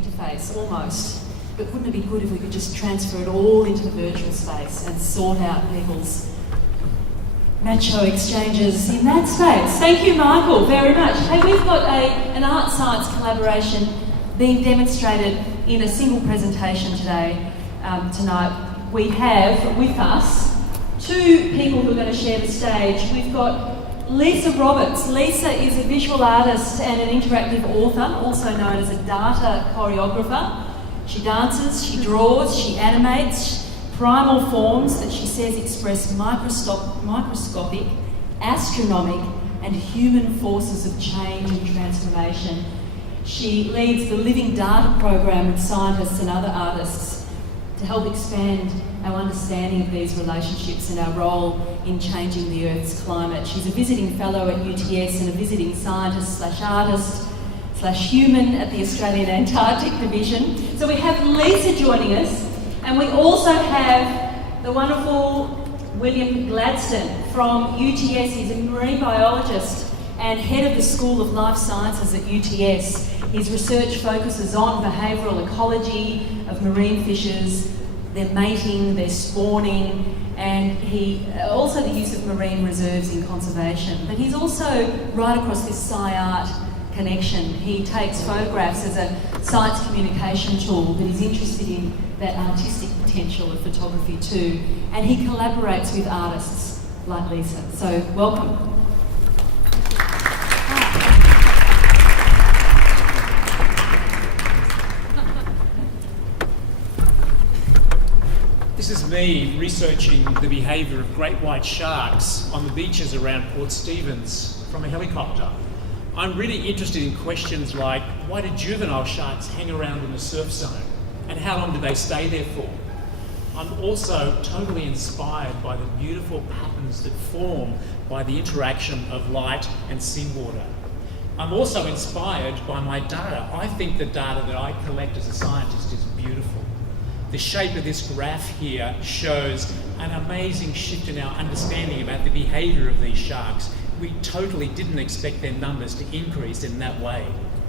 interface, almost. But wouldn't it be good if we could just transfer it all into the virtual space and sort out people's macho exchanges in that space? Thank you, Michael, very much. Hey, we've got an ArtScience collaboration being demonstrated in a single presentation today, tonight. We have with us two people who are going to share the stage. We've got Lisa Roberts. Lisa is a visual artist and an interactive author, also known as a data choreographer. She dances, she draws, she animates primal forms that she says express microscopic, astronomic and human forces of change and transformation. She leads the Living Data program with scientists and other artists to help expand our understanding of these relationships and our role in changing the Earth's climate. She's a visiting fellow at UTS and a visiting scientist/artist/human at the Australian Antarctic Division. So we have Lisa joining us, and we also have the wonderful William Gladstone from UTS. He's a marine biologist and head of the School of Life Sciences at UTS. His research focuses on behavioural ecology of marine fishes, their mating, their spawning, and also the use of marine reserves in conservation. But he's also right across this sci-art connection. He takes photographs as a science communication tool, but he's interested in that artistic potential of photography too. And he collaborates with artists like Lisa. So welcome. This is me researching the behaviour of great white sharks on the beaches around Port Stephens from a helicopter. I'm really interested in questions like, why do juvenile sharks hang around in the surf zone? And how long do they stay there for? I'm also totally inspired by the beautiful patterns that form by the interaction of light and seawater. I'm also inspired by my data. I think the data that I collect as a scientist is beautiful. The shape of this graph here shows an amazing shift in our understanding about the behaviour of these sharks. We totally didn't expect their numbers to increase in that way.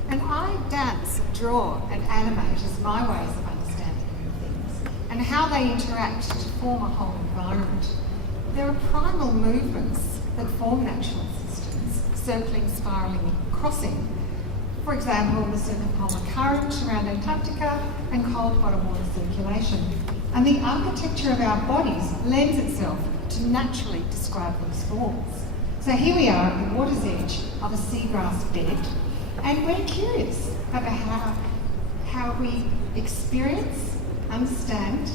And I dance, draw and animate as my ways of understanding things and how they interact to form a whole environment. There are primal movements that form natural systems, circling, spiralling, crossing. For example, the circumpolar current around Antarctica and cold bottom water circulation. And the architecture of our bodies lends itself to naturally describe these forms. So here we are at the water's edge of a seagrass bed, and we're curious about how we experience, understand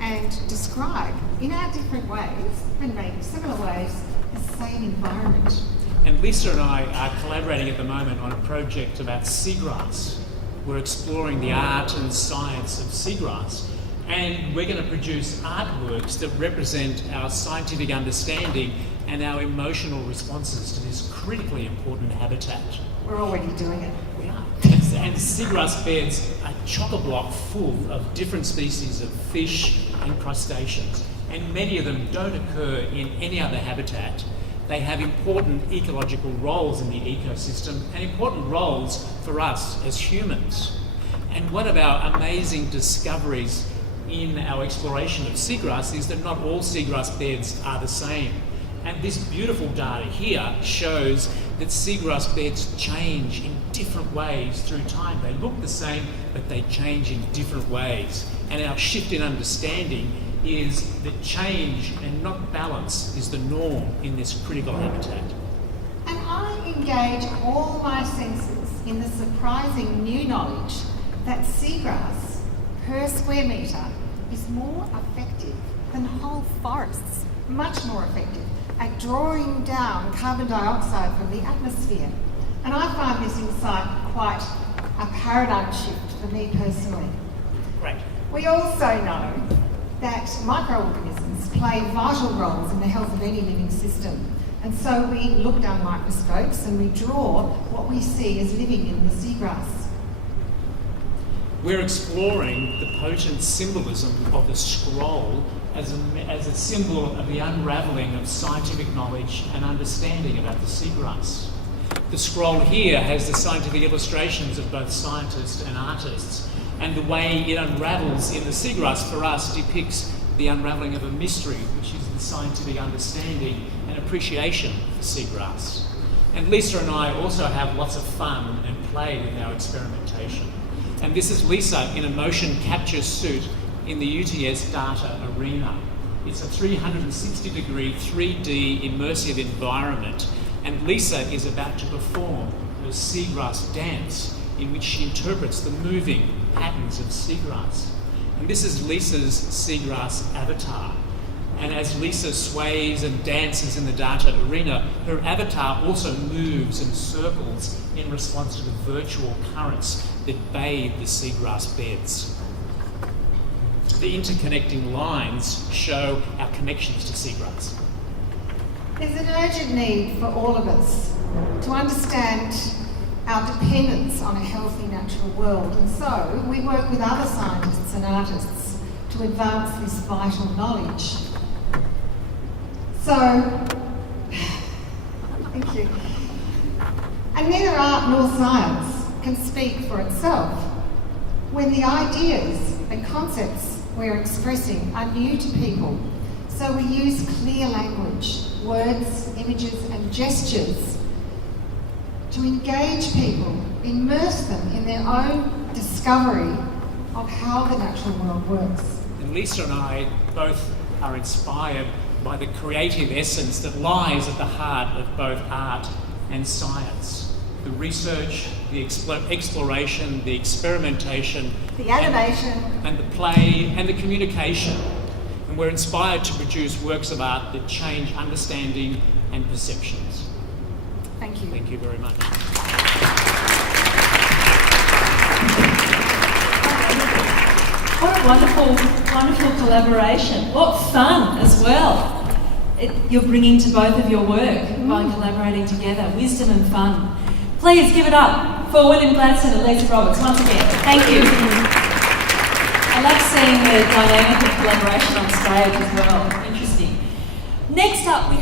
and describe in our different ways, and maybe similar ways, the same environment. And Lisa and I are collaborating at the moment on a project about seagrass. We're exploring the art and science of seagrass, and we're going to produce artworks that represent our scientific understanding and our emotional responses to this critically important habitat. We're already doing it. We are. And seagrass beds are chock-a-block full of different species of fish and crustaceans, and many of them don't occur in any other habitat. They have important ecological roles in the ecosystem and important roles for us as humans. And one of our amazing discoveries in our exploration of seagrass is that not all seagrass beds are the same. And this beautiful data here shows that seagrass beds change in different ways through time. They look the same, but they change in different ways. And our shift in understanding is that change and not balance is the norm in this critical habitat. And I engage all my senses in the surprising new knowledge that seagrass per square metre is more effective than whole forests, much more effective at drawing down carbon dioxide from the atmosphere. And I find this insight quite a paradigm shift for me personally. Great. We also know that microorganisms play vital roles in the health of any living system. And so we look down microscopes and we draw what we see as living in the seagrass. We're exploring the potent symbolism of the scroll as a symbol of the unravelling of scientific knowledge and understanding about the seagrass. The scroll here has the scientific illustrations of both scientists and artists, and the way it unravels in the seagrass for us depicts the unravelling of a mystery, which is the scientific understanding and appreciation for seagrass. And Lisa and I also have lots of fun and play with our experimentation. And this is Lisa in a motion capture suit in the UTS Data Arena. It's a 360-degree 3D immersive environment, and Lisa is about to perform her seagrass dance in which she interprets the moving patterns of seagrass. And this is Lisa's seagrass avatar. And as Lisa sways and dances in the data arena, her avatar also moves and circles in response to the virtual currents that bathe the seagrass beds. The interconnecting lines show our connections to seagrass. There's an urgent need for all of us to understand our dependence on a healthy natural world, and so we work with other scientists and artists to advance this vital knowledge. So, thank you. And neither art nor science can speak for itself when the ideas and concepts we're expressing are new to people. So we use clear language, words, images and gestures to engage people, immerse them in their own discovery of how the natural world works. And Lisa and I both are inspired by the creative essence that lies at the heart of both art and science. The research, the exploration, the experimentation, The animation. and the play and the communication. And we're inspired to produce works of art that change understanding and perceptions. Thank you. Thank you very much. What a wonderful, wonderful collaboration. What fun as well. You're bringing to both of your work by collaborating together. Wisdom and fun. Please give it up for William Gladstone and Lisa Roberts once again. Thank you. I love seeing the dynamic of collaboration on stage as well. Interesting. Next up, we